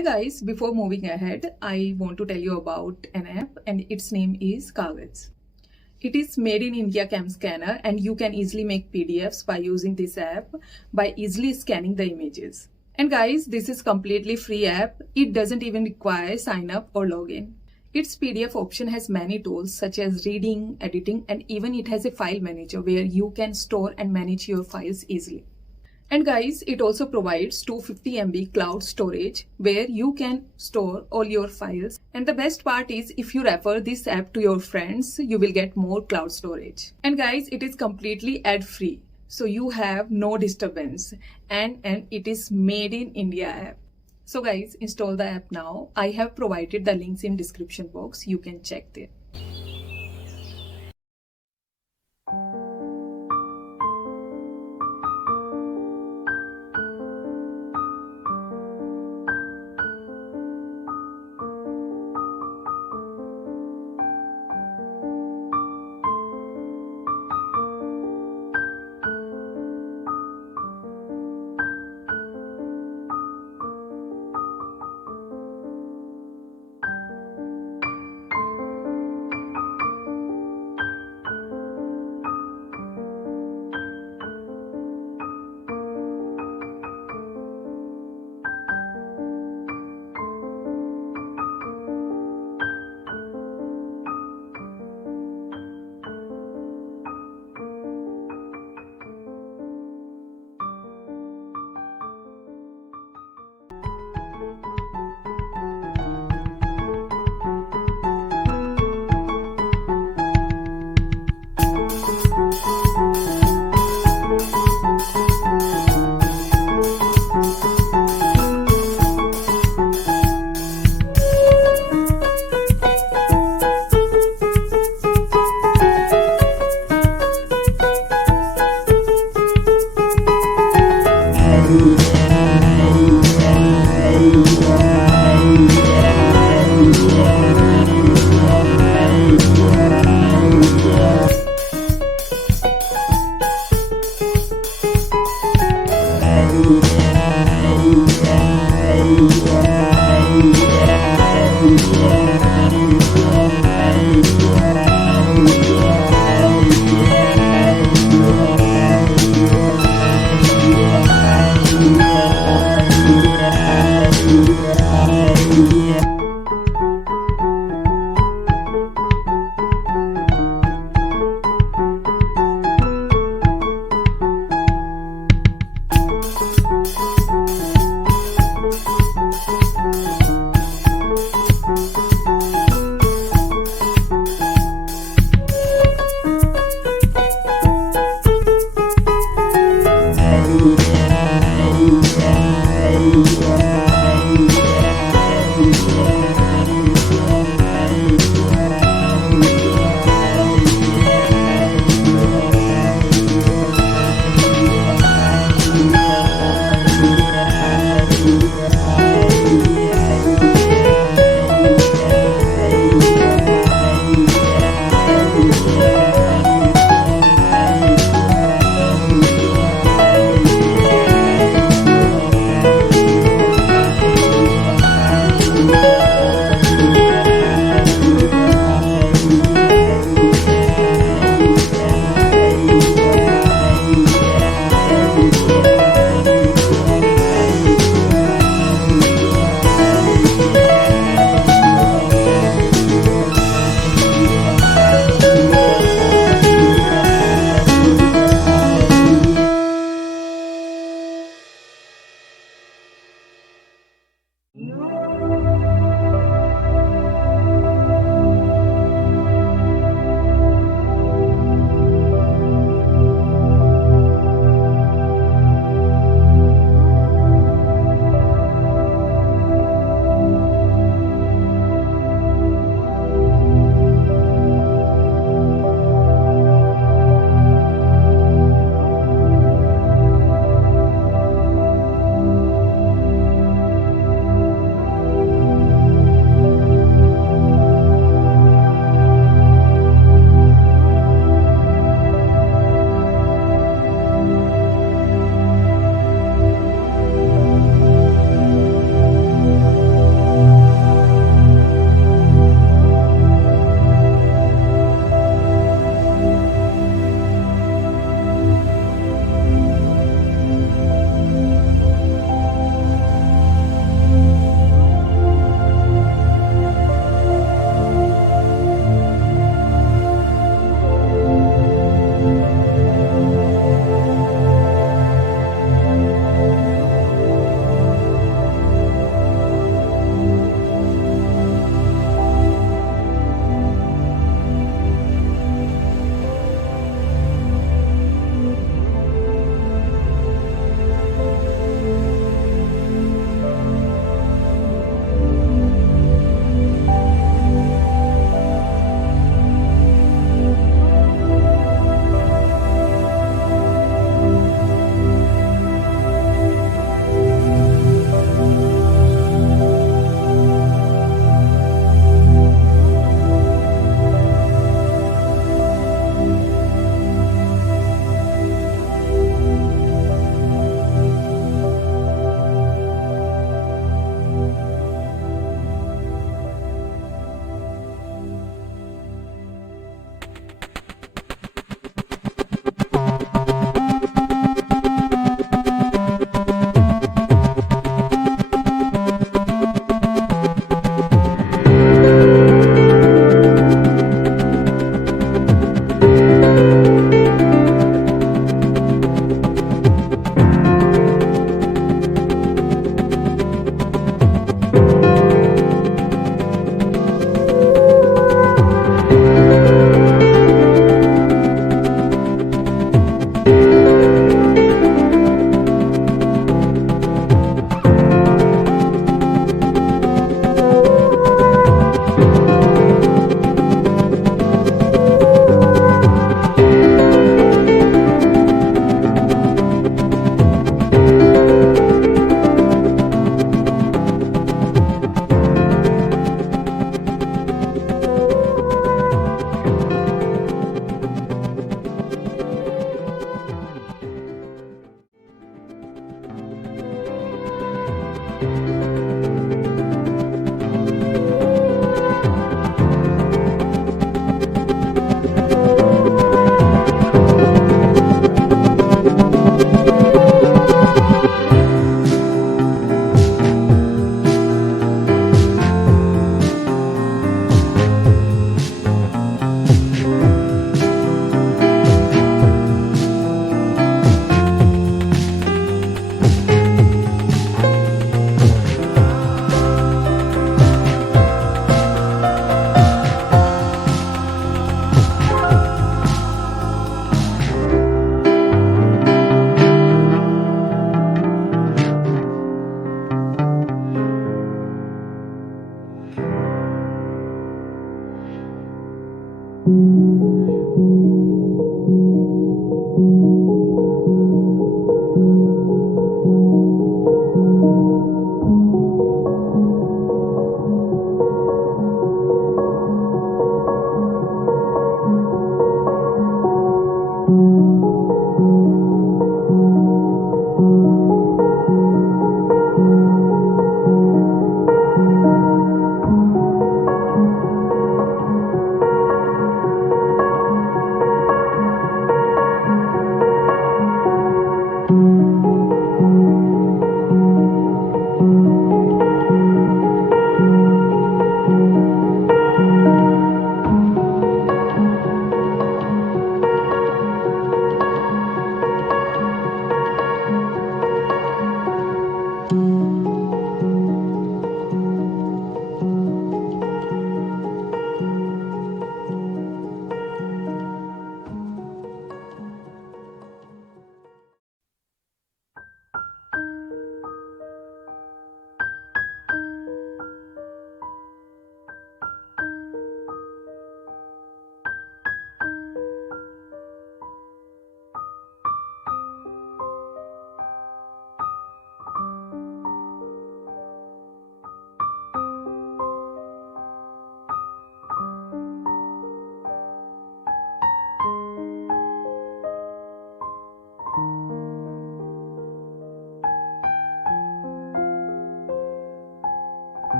Hi guys, before moving ahead, I want to tell you about an app and its name is Kaagaz. It is made in India CamScanner and you can easily make PDFs by using this app by easily scanning the images. And guys, this is completely free app. It doesn't even require sign up or login. Its PDF option has many tools such as reading, editing, and even it has a file manager where you can store and manage your files easily. And guys, it also provides 250 MB cloud storage where you can store all your files. And the best part is if you refer this app to your friends, you will get more cloud storage. And guys, it is completely ad free. So you have no disturbance and it is made in India app. So guys, install the app now. I have provided the links in description box. You can check there.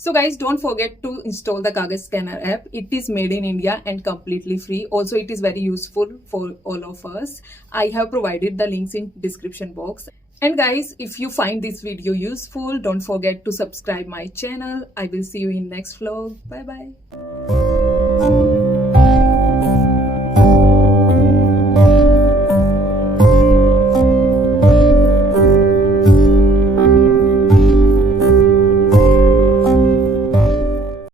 So guys, don't forget to install the Kaagaz Scanner app. It is made in India and completely free. Also, it is very useful for all of us. I have provided the links in description box. And guys, if you find this video useful, don't forget to subscribe my channel. I will see you in next vlog. Bye bye.